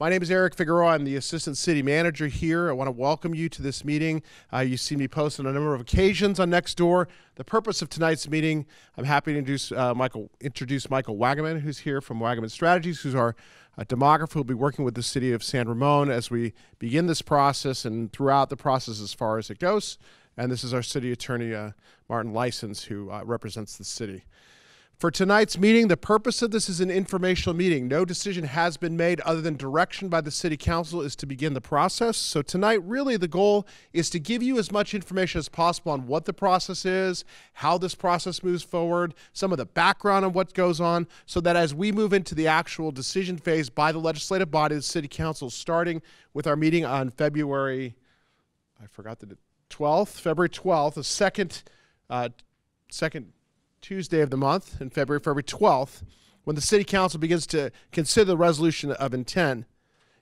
My name is Eric Figueroa. I'm the Assistant City Manager here. I want to welcome you to this meeting. You've seen me post on a number of occasions on Nextdoor. The purpose of tonight's meeting, I'm happy to introduce Michael Wagaman, who's here from Wagaman Strategies, who's our demographer who will be working with the city of San Ramon as we begin this process and throughout the process as far as it goes. And this is our city attorney, Martin License, who represents the city. For tonight's meeting, the purpose of this is an informational meeting. No decision has been made other than direction by the City Council is to begin the process. So tonight, really the goal is to give you as much information as possible on what the process is, how this process moves forward, some of the background on what goes on, so that as we move into the actual decision phase by the legislative body, the City Council, starting with our meeting on February 12th, the second Tuesday of the month, in February 12th, when the City Council begins to consider the resolution of intent.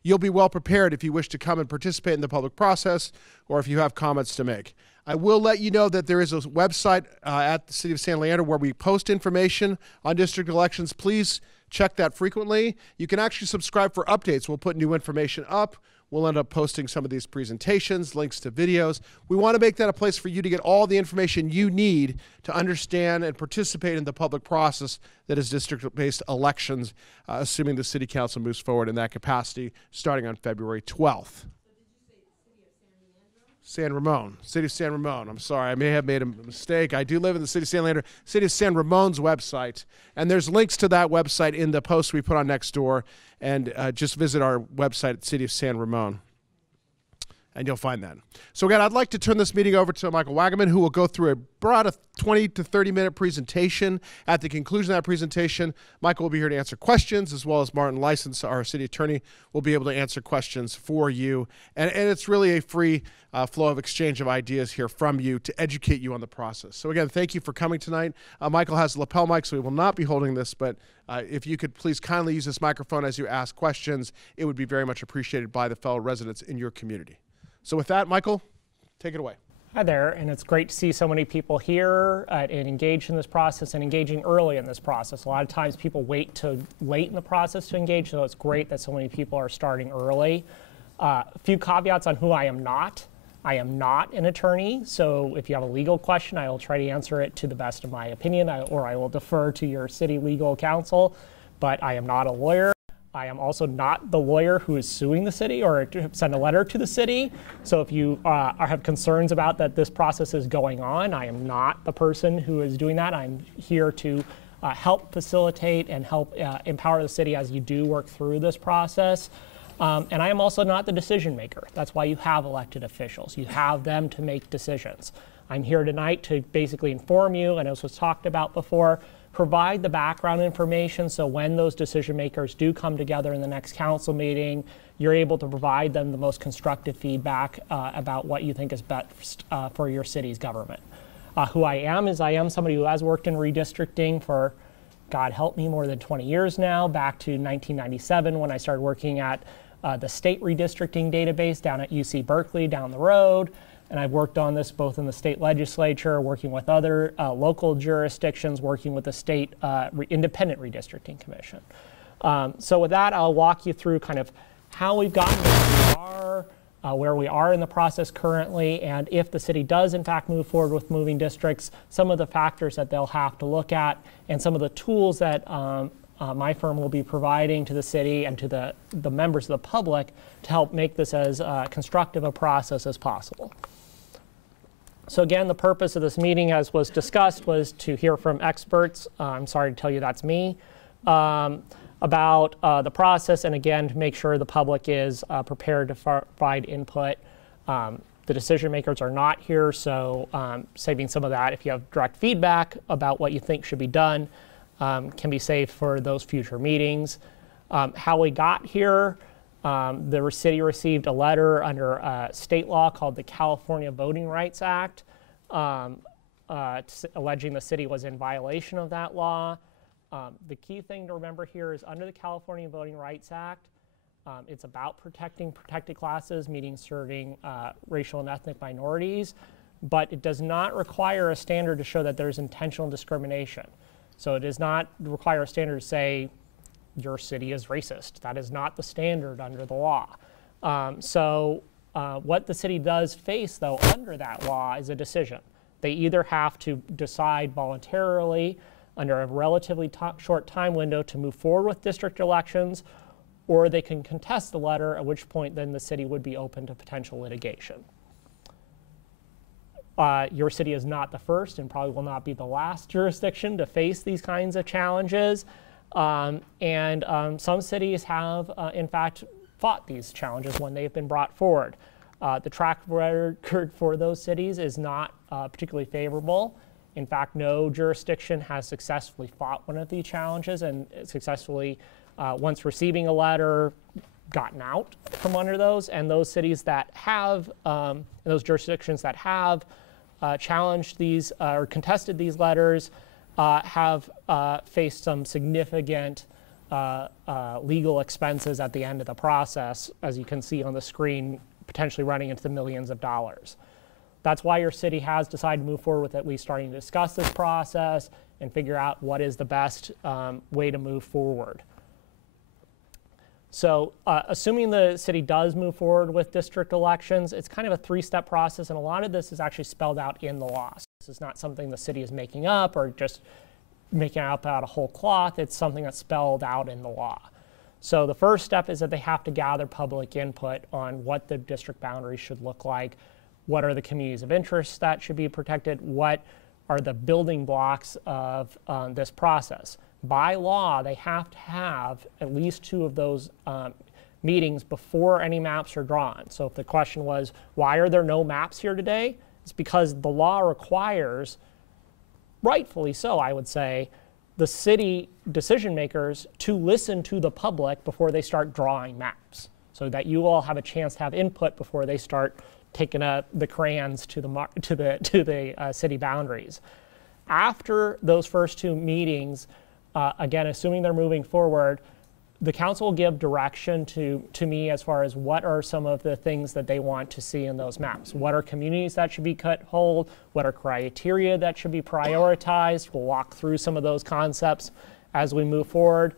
You'll be well prepared if you wish to come and participate in the public process or if you have comments to make. I will let you know that there is a website at the City of San Leandro where we post information on district elections. Please check that frequently. You can actually subscribe for updates. We'll put new information up. We'll end up posting some of these presentations, links to videos. We want to make that a place for you to get all the information you need to understand and participate in the public process that is district-based elections, assuming the City Council moves forward in that capacity starting on February 12th. San Ramon, City of San Ramon. I'm sorry, I may have made a mistake. I do live in the City of San Leandro, City of San Ramon's website, and there's links to that website in the post we put on Nextdoor, and just visit our website at City of San Ramon, and you'll find that. So again, I'd like to turn this meeting over to Michael Wagaman, who will go through about a 20 to 30-minute presentation. At the conclusion of that presentation, Michael will be here to answer questions, as well as Martin License, our city attorney, will be able to answer questions for you. And it's really a free flow of exchange of ideas here from you to educate you on the process. So again, thank you for coming tonight. Michael has a lapel mic, so he will not be holding this, but if you could please kindly use this microphone as you ask questions, it would be very much appreciated by the fellow residents in your community. So with that, Michael, take it away. Hi there, and it's great to see so many people here and engaged in this process and engaging early in this process. A lot of times people wait till late in the process to engage, so it's great that so many people are starting early. A few caveats on who I am not. I am not an attorney, so if you have a legal question, I will try to answer it to the best of my opinion, or I will defer to your city legal counsel, but I am not a lawyer. I am also not the lawyer who is suing the city or send a letter to the city. So if you have concerns about that this process is going on, I am not the person who is doing that. I'm here to help facilitate and help empower the city as you do work through this process. And I am also not the decision maker. That's why you have elected officials. You have them to make decisions. I'm here tonight to basically inform you, and as was talked about before, provide the background information so when those decision makers do come together in the next council meeting, you're able to provide them the most constructive feedback about what you think is best for your city's government. Who I am is I am somebody who has worked in redistricting for, God help me, more than 20 years now, back to 1997 when I started working at the state redistricting database down at UC Berkeley down the road. And I've worked on this both in the state legislature, working with other local jurisdictions, working with the state independent redistricting commission. So with that, I'll walk you through kind of how we've gotten where we are in the process currently, and if the city does in fact move forward with moving districts, some of the factors that they'll have to look at, and some of the tools that my firm will be providing to the city and to the members of the public to help make this as constructive a process as possible. So again, the purpose of this meeting, as was discussed, was to hear from experts. I'm sorry to tell you that's me, about the process, and again, to make sure the public is prepared to provide input. The decision makers are not here, so saving some of that, if you have direct feedback about what you think should be done, can be saved for those future meetings. How we got here. The city received a letter under state law called the California Voting Rights Act, alleging the city was in violation of that law. The key thing to remember here is under the California Voting Rights Act, it's about protecting protected classes, meaning serving racial and ethnic minorities, but it does not require a standard to show that there's intentional discrimination. So it does not require a standard to say your city is racist. That is not the standard under the law. What the city does face, though, under that law is a decision. They either have to decide voluntarily under a relatively short time window to move forward with district elections, or they can contest the letter, at which point then the city would be open to potential litigation. Your city is not the first and probably will not be the last jurisdiction to face these kinds of challenges. Some cities have, in fact, fought these challenges when they've been brought forward. The track record for those cities is not particularly favorable. In fact, no jurisdiction has successfully fought one of these challenges and successfully, once receiving a letter, gotten out from under those. And those cities that have, those jurisdictions that have challenged these or contested these letters have faced some significant legal expenses at the end of the process, as you can see on the screen, potentially running into the millions of dollars. That's why your city has decided to move forward with at least starting to discuss this process and figure out what is the best way to move forward. So assuming the city does move forward with district elections, it's kind of a three-step process, and a lot of this is actually spelled out in the law. So this is not something the city is making up or just making up out of whole cloth. It's something that's spelled out in the law. So the first step is that they have to gather public input on what the district boundaries should look like, what are the communities of interest that should be protected, what are the building blocks of this process. By law, they have to have at least 2 of those meetings before any maps are drawn. So if the question was, why are there no maps here today? It's because the law requires, rightfully so, I would say, the city decision makers to listen to the public before they start drawing maps, so that you all have a chance to have input before they start taking the crayons to the city boundaries. After those first 2 meetings, again, assuming they're moving forward, the council will give direction to me as far as what are some of the things that they want to see in those maps. What are communities that should be cut whole? What are criteria that should be prioritized? We'll walk through some of those concepts as we move forward.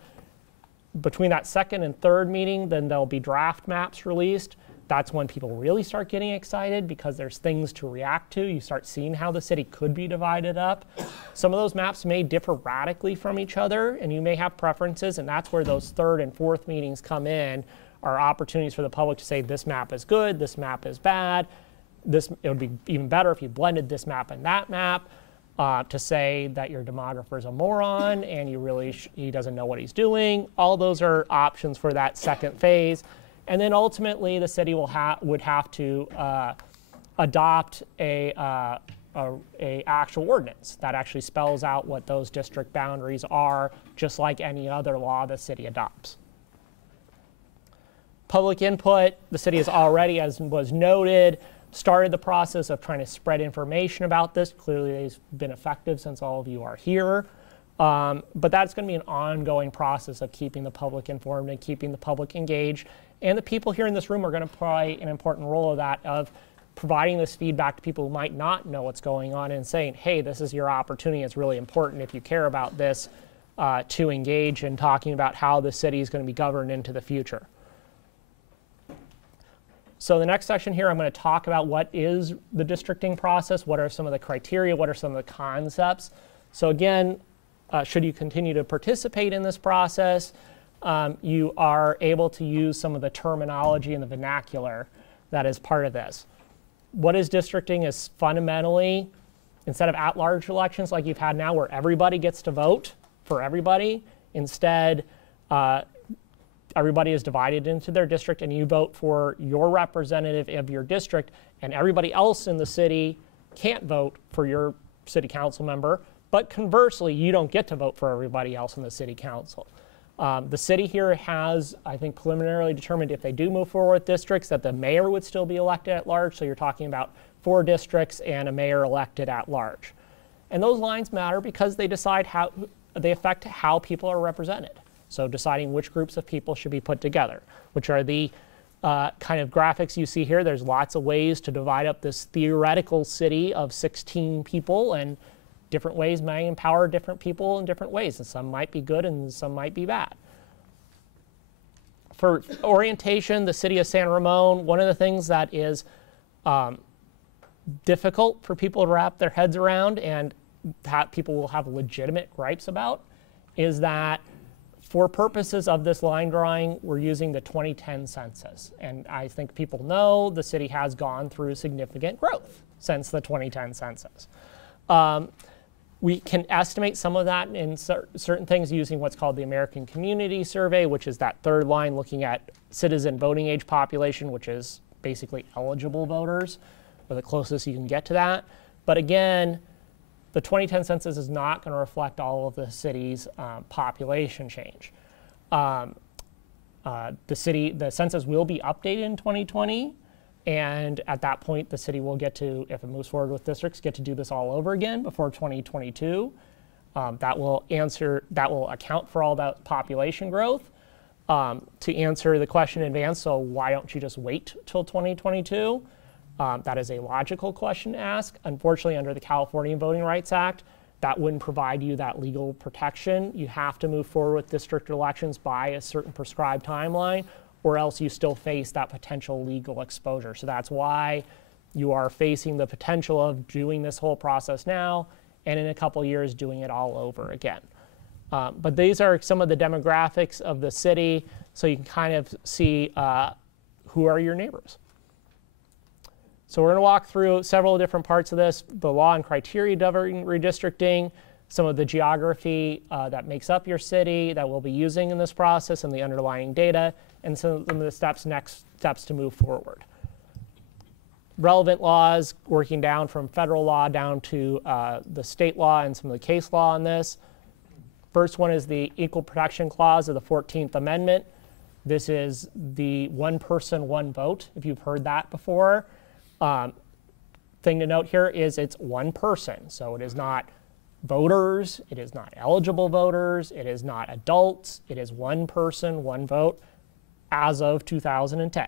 Between that second and third meeting, then there'll be draft maps released. That's when people really start getting excited because there's things to react to. You start seeing how the city could be divided up. Some of those maps may differ radically from each other, and you may have preferences, and that's where those third and fourth meetings come in, are opportunities for the public to say this map is good, this map is bad. It would be even better if you blended this map and that map, to say that your demographer is a moron and he doesn't know what he's doing. All those are options for that second phase. And then ultimately, the city would have to adopt a actual ordinance that actually spells out what those district boundaries are, just like any other law the city adopts. Public input, the city has already, as was noted, started the process of trying to spread information about this. Clearly, they've been effective since all of you are here. But that's going to be an ongoing process of keeping the public informed and keeping the public engaged. And the people here in this room are going to play an important role of that, of providing this feedback to people who might not know what's going on and saying, hey, this is your opportunity. It's really important if you care about this to engage in talking about how the city is going to be governed into the future. So the next section here, I'm going to talk about what is the districting process, what are some of the criteria, what are some of the concepts. So again, should you continue to participate in this process, you are able to use some of the terminology and the vernacular that is part of this. What is districting is fundamentally, instead of at-large elections like you've had now where everybody gets to vote for everybody, instead everybody is divided into their district and you vote for your representative of your district, and everybody else in the city can't vote for your city council member, but conversely, you don't get to vote for everybody else in the city council. The city here has, I think, preliminarily determined if they do move forward with districts that the mayor would still be elected at large. So you're talking about 4 districts and a mayor elected at large. And those lines matter because they decide how, they affect how people are represented. So deciding which groups of people should be put together, which are the kind of graphics you see here. There's lots of ways to divide up this theoretical city of 16 people, and different ways may empower different people in different ways, and some might be good and some might be bad. for orientation, the city of San Ramon, one of the things that is difficult for people to wrap their heads around and people will have legitimate gripes about is that for purposes of this line drawing, we're using the 2010 census. And I think people know the city has gone through significant growth since the 2010 census. We can estimate some of that in certain things using what's called the American Community Survey, which is that third line looking at citizen voting age population, which is basically eligible voters, or the closest you can get to that. But again, the 2010 census is not going to reflect all of the city's population change. The census will be updated in 2020. And at that point, the city will get to, if it moves forward with districts, get to do this all over again before 2022. That will account for all that population growth. To answer the question in advance, so why don't you just wait till 2022? That is a logical question to ask. Unfortunately, under the California Voting Rights Act, that wouldn't provide you that legal protection. You have to move forward with district elections by a certain prescribed timeline, or else you still face that potential legal exposure. So that's why you are facing the potential of doing this whole process now, and in a couple of years doing it all over again. But these are some of the demographics of the city, so you can kind of see who are your neighbors. So we're going to walk through several different parts of this, the law and criteria governing redistricting, some of the geography that makes up your city that we'll be using in this process and the underlying data, and some of the next steps to move forward. Relevant laws, working down from federal law down to the state law and some of the case law on this. First one is the Equal Protection Clause of the 14th Amendment. This is the one person, one vote, if you've heard that before. Thing to note here is it's one person, so it is not voters, it is not eligible voters, it is not adults, it is one person, one vote as of 2010.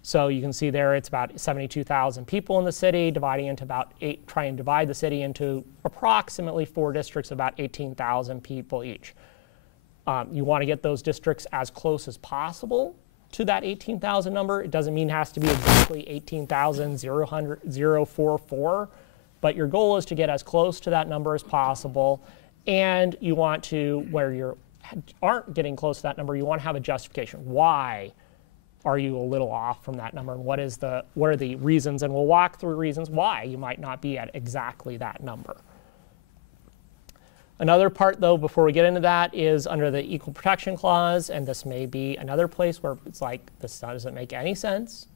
So you can see there it's about 72,000 people in the city, dividing into about try and divide the city into approximately 4 districts, about 18,000 people each. You want to get those districts as close as possible to that 18,000 number. It doesn't mean it has to be exactly 18,044, but your goal is to get as close to that number as possible. And you want to, where you aren't getting close to that number, you want to have a justification. Why are you a little off from that number, and what are the reasons? And we'll walk through reasons why you might not be at exactly that number. Another part, though, before we get into that, is under the Equal Protection Clause, and this may be another place where it's like, this doesn't make any sense,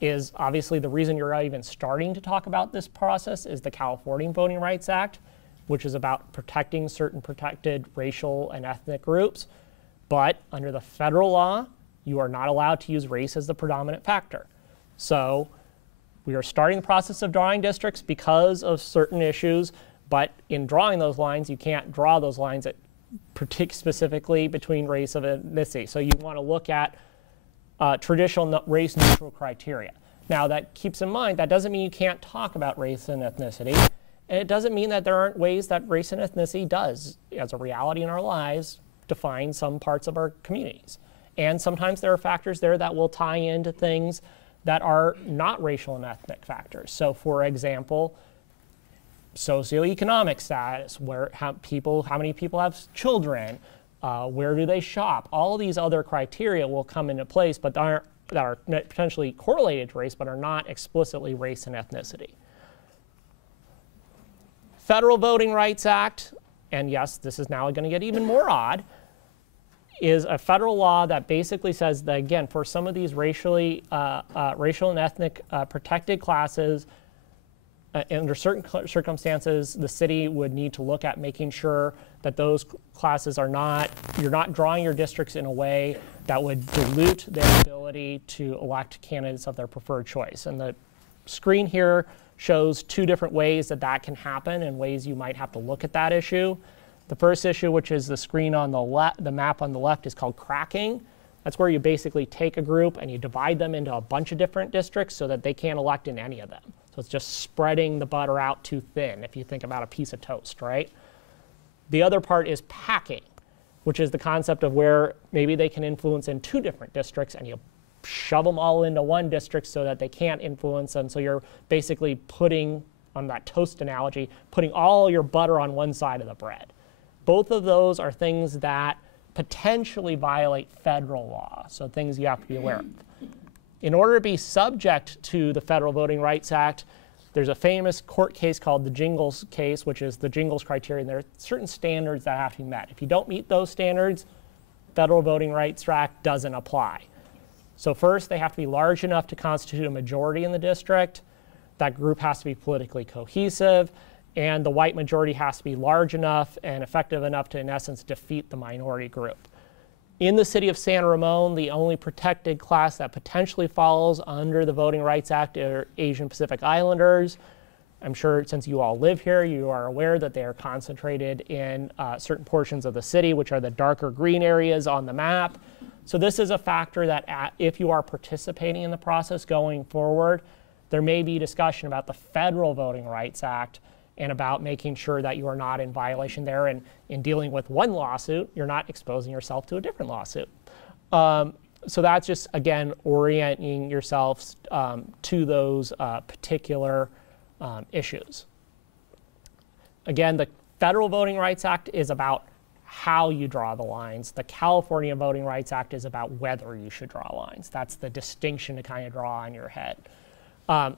is obviously the reason you're even starting to talk about this process is the California Voting Rights Act, which is about protecting certain protected racial and ethnic groups. But under the federal law, you are not allowed to use race as the predominant factor. So we are starting the process of drawing districts because of certain issues. But in drawing those lines, you can't draw those lines specifically between race and ethnicity. So you want to look at traditional race-neutral criteria. Now, that keeps in mind, that doesn't mean you can't talk about race and ethnicity. And it doesn't mean that there aren't ways that race and ethnicity does, as a reality in our lives, define some parts of our communities. And sometimes there are factors there that will tie into things that are not racial and ethnic factors. So, for example, socioeconomic status, how many people have children, where do they shop? All of these other criteria will come into place, but that are potentially correlated to race, but are not explicitly race and ethnicity. Federal Voting Rights Act, and yes, this is now going to get even more odd, is a federal law that basically says that, again, for some of these racial and ethnic protected classes, under certain circumstances, the city would need to look at making sure that those classes are not, you're not drawing your districts in a way that would dilute their ability to elect candidates of their preferred choice. And the screen here shows 2 different ways that that can happen and ways you might have to look at that issue. The first issue, which is the screen on the left, the map on the left, is called cracking. That's where you basically take a group and you divide them into a bunch of different districts so that they can't elect in any of them. So it's just spreading the butter out too thin, if you think about a piece of toast, right? The other part is packing. which is the concept of where maybe they can influence in 2 different districts and you shove them all into 1 district so that they can't influence them. So you're basically putting, on that toast analogy, putting all your butter on one side of the bread. Both of those are things that potentially violate federal law, so things you have to be aware of. In order to be subject to the Federal Voting Rights Act, there's a famous court case called the Jingles case, which is the Jingles criterion. There are certain standards that have to be met. If you don't meet those standards, Federal Voting Rights Act doesn't apply. So first, they have to be large enough to constitute a majority in the district. That group has to be politically cohesive, and the white majority has to be large enough and effective enough to, in essence, defeat the minority group. In the city of San Ramon, the only protected class that potentially falls under the Voting Rights Act are Asian Pacific Islanders. I'm sure since you all live here, you are aware that they are concentrated in certain portions of the city, which are the darker green areas on the map. So this is a factor that if you are participating in the process going forward, there may be discussion about the Federal Voting Rights Act and about making sure that you are not in violation there. And in dealing with one lawsuit, you're not exposing yourself to a different lawsuit. So that's just, again, orienting yourselves to those particular issues. Again, the Federal Voting Rights Act is about how you draw the lines. The California Voting Rights Act is about whether you should draw lines. That's the distinction to kind of draw in your head.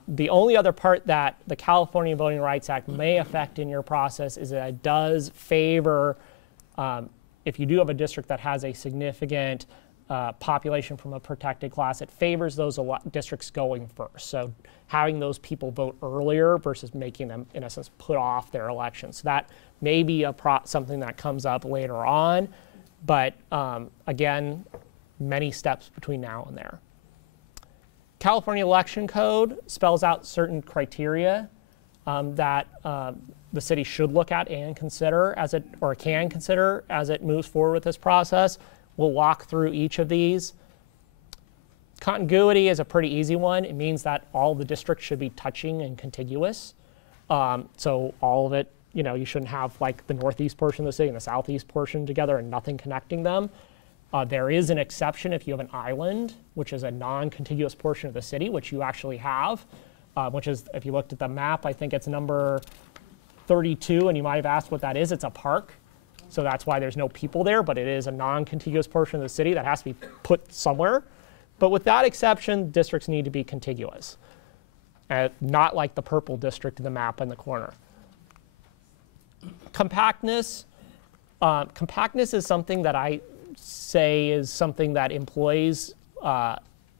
The only other part that the California Voting Rights Act may affect in your process is that it does favor, if you do have a district that has a significant population from a protected class, it favors those districts going first. So having those people vote earlier versus making them, in essence, put off their elections. So that may be something that comes up later on, but again, many steps between now and there. California Election Code spells out certain criteria that the city should look at and consider as it, or can consider as it moves forward with this process. We'll walk through each of these. Contiguity is a pretty easy one. It means that all the districts should be touching and contiguous. So all of it, you know, you shouldn't have like the northeast portion of the city and the southeast portion together and nothing connecting them. There is an exception if you have an island, which is a non-contiguous portion of the city, which you actually have, which is, if you looked at the map, I think it's number 32, and you might have asked what that is. It's a park, so that's why there's no people there, but it is a non-contiguous portion of the city that has to be put somewhere. But with that exception, districts need to be contiguous, not like the purple district in the map in the corner. Compactness. Compactness is something that I say is something that employs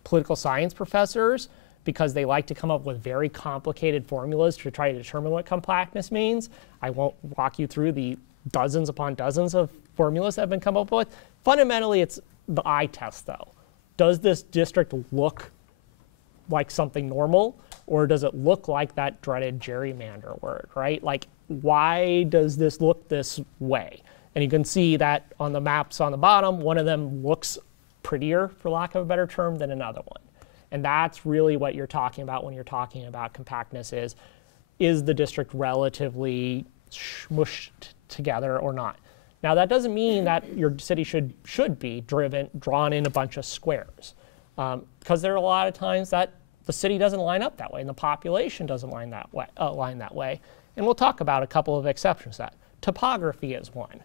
political science professors because they like to come up with very complicated formulas to try to determine what compactness means. I won't walk you through the dozens upon dozens of formulas that have been come up with. Fundamentally, it's the eye test, though. Does this district look like something normal, or does it look like that dreaded gerrymander word, right? Like, why does this look this way? And you can see that on the maps on the bottom, one of them looks prettier, for lack of a better term, than another one. And that's really what you're talking about when you're talking about compactness is the district relatively smushed together or not? Now, that doesn't mean that your city should be drawn in a bunch of squares, because there are a lot of times that the city doesn't line up that way and the population doesn't line that way. And we'll talk about a couple of exceptions to that. Topography is one.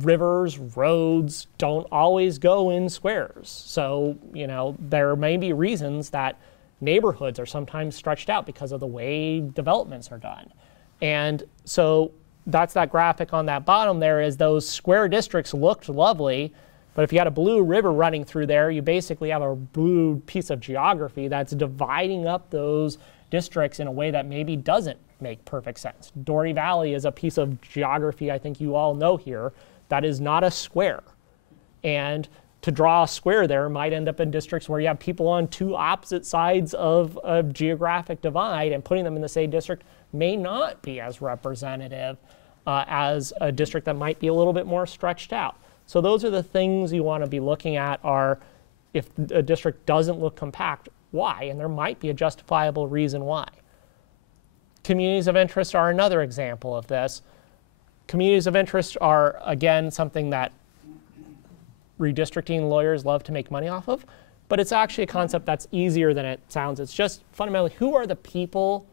Rivers, roads don't always go in squares. So, you know, there may be reasons that neighborhoods are sometimes stretched out because of the way developments are done. And so that's that graphic on that bottom there is those square districts looked lovely, but if you had a blue river running through there, you basically have a blue piece of geography that's dividing up those districts in a way that maybe doesn't make perfect sense. Dory Valley is a piece of geography I think you all know here that is not a square. And to draw a square there might end up in districts where you have people on two opposite sides of a geographic divide, and putting them in the same district may not be as representative as a district that might be a little bit more stretched out. So those are the things you want to be looking at are if a district doesn't look compact, why? And there might be a justifiable reason why. Communities of interest are another example of this. Communities of interest are, again, something that redistricting lawyers love to make money off of, but it's actually a concept that's easier than it sounds. It's just fundamentally, who are the people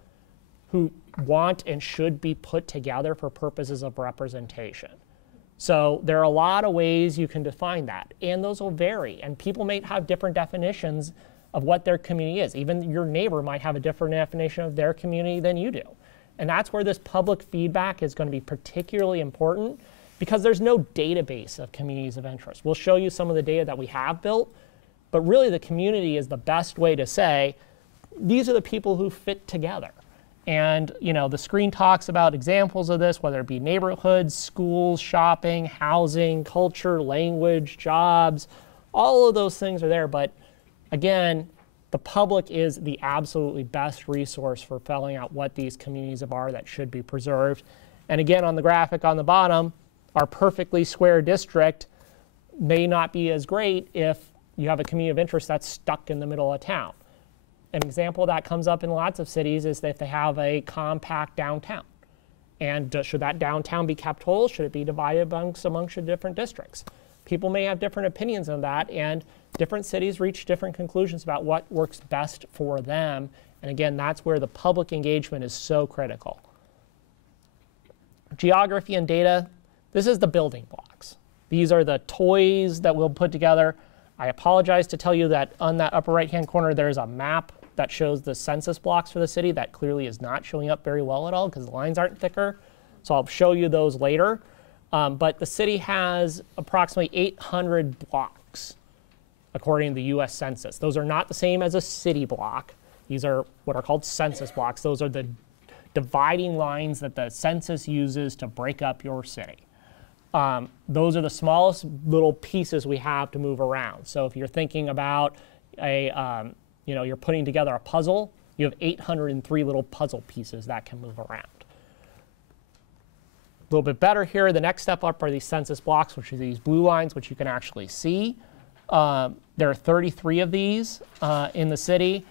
who want and should be put together for purposes of representation? So there are a lot of ways you can define that, and those will vary, and people may have different definitions of what their community is. Even your neighbor might have a different definition of their community than you do. And that's where this public feedback is going to be particularly important, because there's no database of communities of interest. We'll show you some of the data that we have built, but really the community is the best way to say, these are the people who fit together. And the screen talks about examples of this, whether it be neighborhoods, schools, shopping, housing, culture, language, jobs, all of those things are there. But again, the public is the absolutely best resource for filling out what these communities are that should be preserved. And again, on the graphic on the bottom, our perfectly square district may not be as great if you have a community of interest that's stuck in the middle of town. An example that comes up in lots of cities is that if they have a compact downtown. And should that downtown be kept whole? Should it be divided amongst the different districts? People may have different opinions on that, and different cities reach different conclusions about what works best for them. And again, that's where the public engagement is so critical. Geography and data, this is the building blocks. These are the toys that we'll put together. I apologize to tell you that on that upper right-hand corner, there's a map that shows the census blocks for the city that clearly is not showing up very well at all because the lines aren't thicker. So I'll show you those later. But the city has approximately 800 blocks according to the US Census. Those are not the same as a city block. These are what are called census blocks. Those are the dividing lines that the census uses to break up your city. Those are the smallest little pieces we have to move around. So if you're thinking about you're putting together a puzzle, you have 803 little puzzle pieces that can move around. A little bit better here, the next step up are these census blocks, which are these blue lines, which you can actually see. There are 33 of these in the city.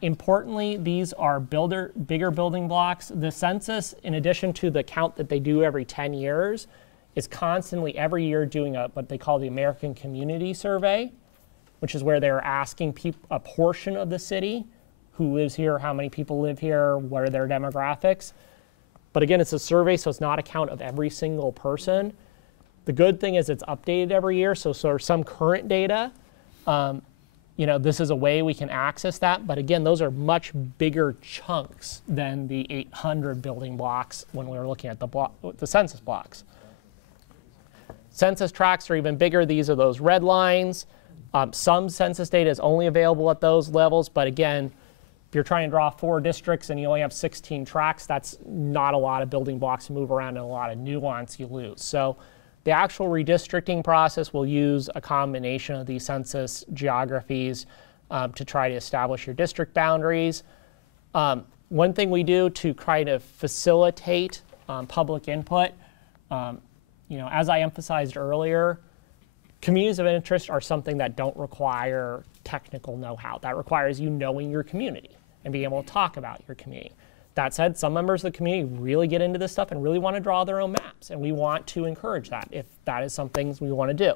Importantly, these are bigger building blocks. The census, in addition to the count that they do every 10 years, is constantly every year doing what they call the American Community Survey, which is where they're asking a portion of the city, who lives here, how many people live here, what are their demographics. But again, it's a survey, so it's not a count of every single person. The good thing is it's updated every year, so some current data, this is a way we can access that. But again, those are much bigger chunks than the 800 building blocks when we were looking at the census blocks. Census tracts are even bigger. These are those red lines. Some census data is only available at those levels, but again, if you're trying to draw 4 districts and you only have 16 tracts, that's not a lot of building blocks to move around and a lot of nuance you lose. So the actual redistricting process will use a combination of these census geographies to try to establish your district boundaries. One thing we do to try to facilitate public input, as I emphasized earlier, communities of interest are something that don't require technical know-how. That requires you knowing your community and being able to talk about your community. That said, some members of the community really get into this stuff and really want to draw their own maps, and we want to encourage that if that is something we want to do.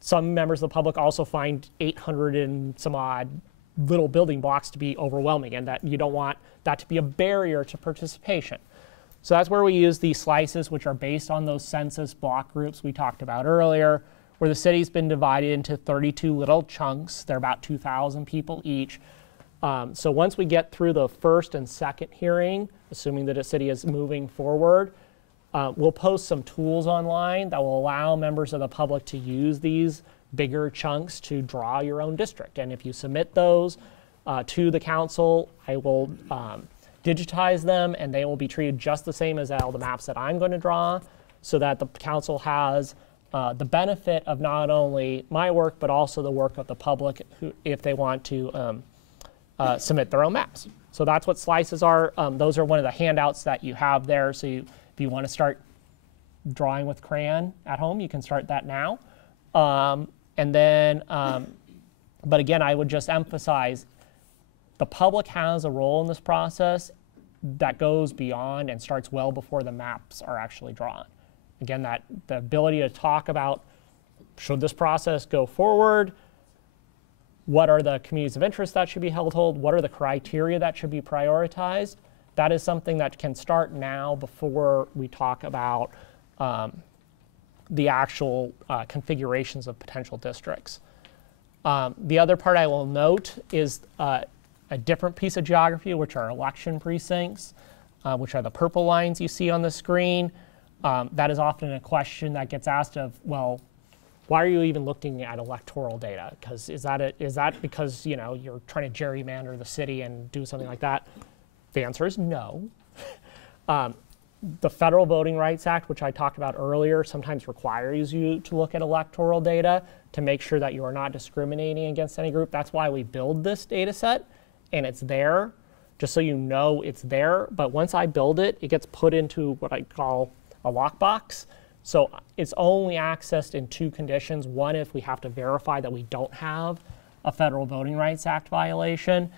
Some members of the public also find 800 and some odd little building blocks to be overwhelming, and that you don't want that to be a barrier to participation. So that's where we use these slices, which are based on those census block groups we talked about earlier, where the city's been divided into 32 little chunks. They're about 2,000 people each. So once we get through the first and second hearing, assuming that a city is moving forward, we'll post some tools online that will allow members of the public to use these bigger chunks to draw your own district. And if you submit those to the council, I will digitize them, and they will be treated just the same as all the maps that I'm going to draw, so that the council has the benefit of not only my work, but also the work of the public if they want to submit their own maps. So that's what slices are. Those are one of the handouts that you have there. So if you want to start drawing with crayon at home, you can start that now. But again, I would just emphasize the public has a role in this process that goes beyond and starts well before the maps are actually drawn. Again, the ability to talk about should this process go forward? What are the communities of interest that should be held? What are the criteria that should be prioritized? That is something that can start now before we talk about the actual configurations of potential districts. The other part I will note is a different piece of geography, which are election precincts, which are the purple lines you see on the screen. That is often a question that gets asked of, well, why are you even looking at electoral data? Because is that because you're trying to gerrymander the city and do something like that? The answer is no. The Federal Voting Rights Act, which I talked about earlier, sometimes requires you to look at electoral data to make sure that you are not discriminating against any group. That's why we build this data set, and it's there, just so you know it's there. But once I build it, it gets put into what I call a lockbox. So it's only accessed in two conditions. One, if we have to verify that we don't have a Federal Voting Rights Act violation,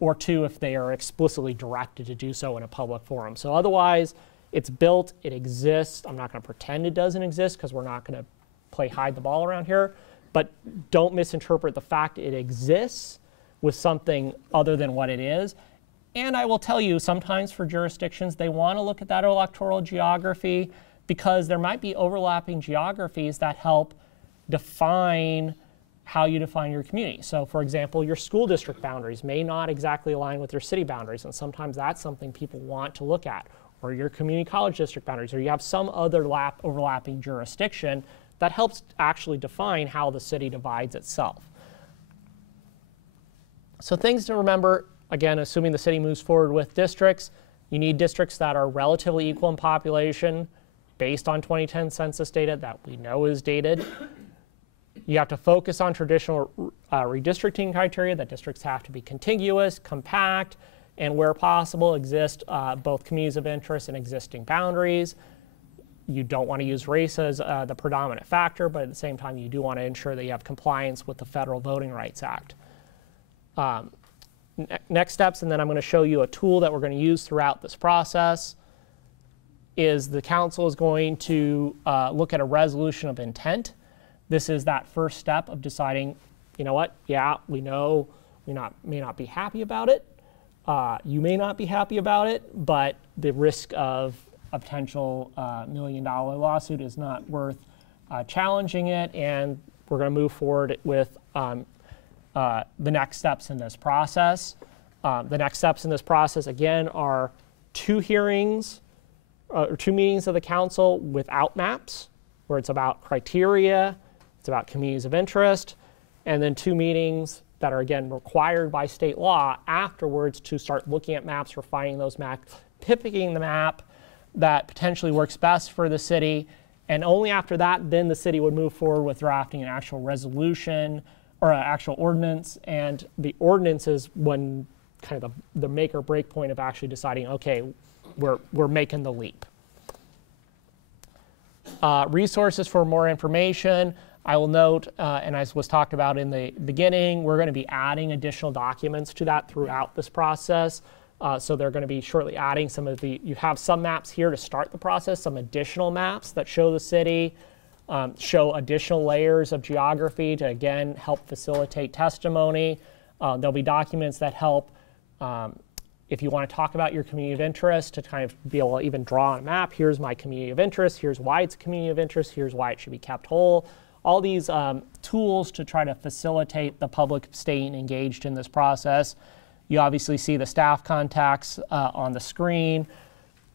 or two, if they are explicitly directed to do so in a public forum. So otherwise, it's built, it exists. I'm not going to pretend it doesn't exist because we're not going to play hide the ball around here. But don't misinterpret the fact it exists with something other than what it is. And I will tell you, sometimes for jurisdictions, they want to look at that electoral geography because there might be overlapping geographies that help define how you define your community. So for example, your school district boundaries may not exactly align with your city boundaries, and sometimes that's something people want to look at. Or your community college district boundaries, or you have some other overlapping jurisdiction that helps actually define how the city divides itself. So things to remember, again, assuming the city moves forward with districts, you need districts that are relatively equal in population based on 2010 census data that we know is dated. You have to focus on traditional redistricting criteria, that districts have to be contiguous, compact, and where possible exist both communities of interest and existing boundaries. You don't want to use race as the predominant factor, but at the same time you do want to ensure that you have compliance with the Federal Voting Rights Act. Next steps, and then I'm going to show you a tool that we're going to use throughout this process, is the council is going to look at a resolution of intent. This is that first step of deciding, you know what, yeah, we know we may not be happy about it. You may not be happy about it, but the risk of a potential $1 million lawsuit is not worth challenging it, and we're going to move forward with the next steps in this process. The next steps in this process, again, are 2 hearings, or 2 meetings of the council without maps, where it's about criteria, it's about communities of interest, and then 2 meetings that are, again, required by state law afterwards to start looking at maps, refining those maps, picking the map that potentially works best for the city. And only after that, then the city would move forward with drafting an actual resolution or an actual ordinance. And the ordinance is when kind of the make or break point of actually deciding, okay, we're making the leap. Resources for more information. I will note, and as was talked about in the beginning, we're going to be adding additional documents to that throughout this process. So they're going to be shortly adding some of you have some maps here to start the process, some additional maps that show the city, show additional layers of geography to, again, help facilitate testimony. There'll be documents that help, if you want to talk about your community of interest, to kind of be able to even draw on a map. Here's my community of interest. Here's why it's a community of interest. Here's why it should be kept whole. All these tools to try to facilitate the public staying engaged in this process. You obviously see the staff contacts on the screen.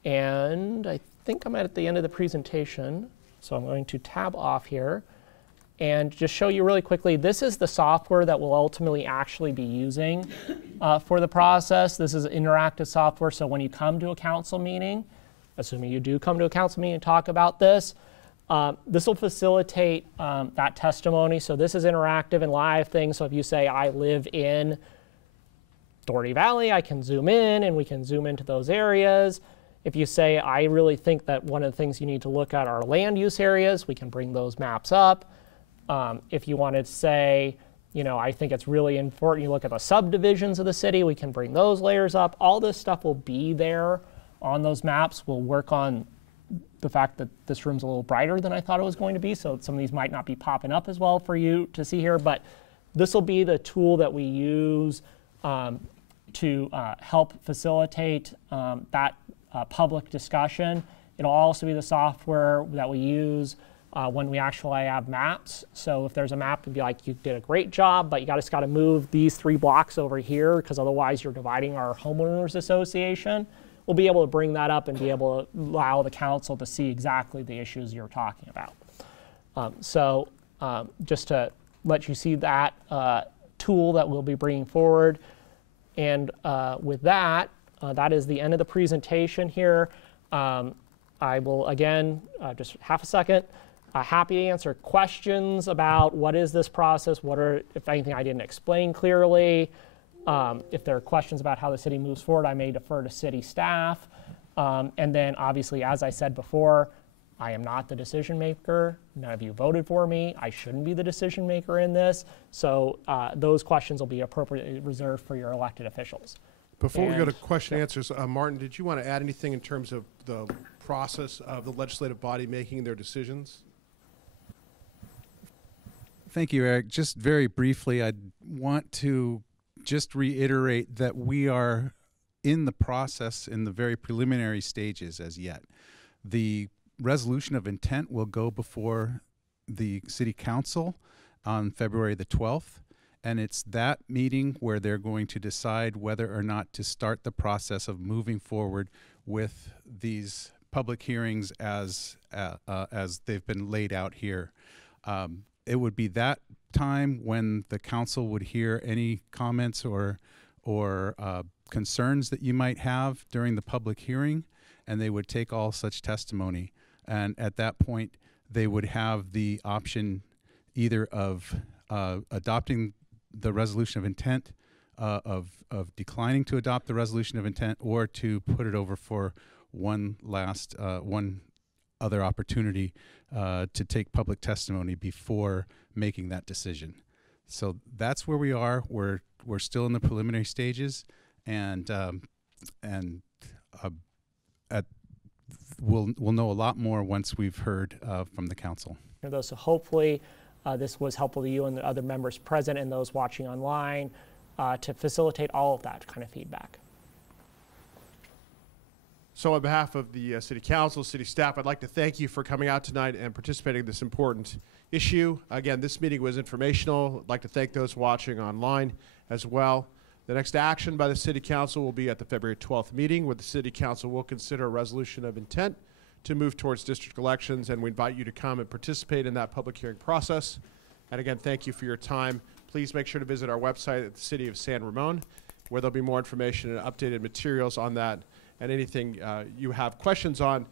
And I think I'm at the end of the presentation, so I'm going to tab off here and just show you really quickly. This is the software that we'll ultimately actually be using for the process. This is interactive software, so when you come to a council meeting, assuming you do come to a council meeting and talk about this, this will facilitate that testimony. So this is interactive and live thing. So if you say, I live in Doherty Valley, I can zoom in and we can zoom into those areas. If you say, I really think that one of the things you need to look at are land use areas, we can bring those maps up. If you wanted to say, you know, I think it's really important you look at the subdivisions of the city, we can bring those layers up. All this stuff will be there on those maps. We'll work on the fact that this room's a little brighter than I thought it was going to be, so some of these might not be popping up as well for you to see here, but this will be the tool that we use to help facilitate that public discussion. It'll also be the software that we use when we actually have maps. So if there's a map, it'd be like, you did a great job, but you just got to move these 3 blocks over here, because otherwise you're dividing our homeowners association. We'll be able to bring that up and be able to allow the council to see exactly the issues you're talking about. Just to let you see that tool that we'll be bringing forward. And with that, that is the end of the presentation here. I will, again, just half a second, happy to answer questions about what is this process, what are, if anything, I didn't explain clearly. If there are questions about how the city moves forward, I may defer to city staff. And then, obviously, as I said before, I am not the decision maker. None of you voted for me. I shouldn't be the decision maker in this. So those questions will be appropriately reserved for your elected officials. Before we go to question and answers, Martin, did you want to add anything in terms of the process of the legislative body making their decisions? Thank you, Eric. Just very briefly, I want to just reiterate that we are in the process in the very preliminary stages as yet. The resolution of intent will go before the City Council on February the 12th. And it's that meeting where they're going to decide whether or not to start the process of moving forward with these public hearings as they've been laid out here. It would be that time when the council would hear any comments or concerns that you might have during the public hearing, and they would take all such testimony. And at that point, they would have the option either of adopting the resolution of intent, of declining to adopt the resolution of intent, or to put it over for one other opportunity to take public testimony before making that decision. So that's where we are. We're still in the preliminary stages, and we'll know a lot more once we've heard from the council. So hopefully this was helpful to you and the other members present and those watching online to facilitate all of that kind of feedback. So on behalf of the City Council, City staff, I'd like to thank you for coming out tonight and participating in this important issue. Again, this meeting was informational. I'd like to thank those watching online as well. The next action by the City Council will be at the February 12th meeting, where the City Council will consider a resolution of intent to move towards district elections, and we invite you to come and participate in that public hearing process. And again, thank you for your time. Please make sure to visit our website at the City of San Ramon, where there'll be more information and updated materials on that. And anything you have questions on,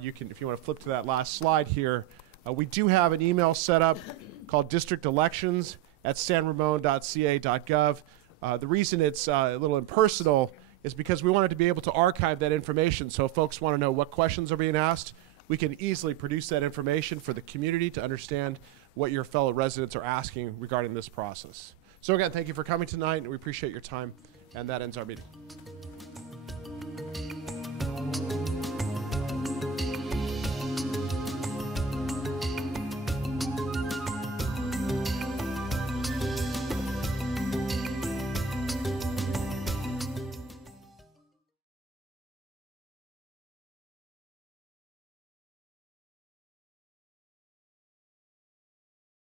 you can, if you want to flip to that last slide here, we do have an email set up called districtelections@sanramon.ca.gov. The reason it's a little impersonal is because we wanted to be able to archive that information. So if folks want to know what questions are being asked, we can easily produce that information for the community to understand what your fellow residents are asking regarding this process. So again, thank you for coming tonight, and we appreciate your time, and that ends our meeting.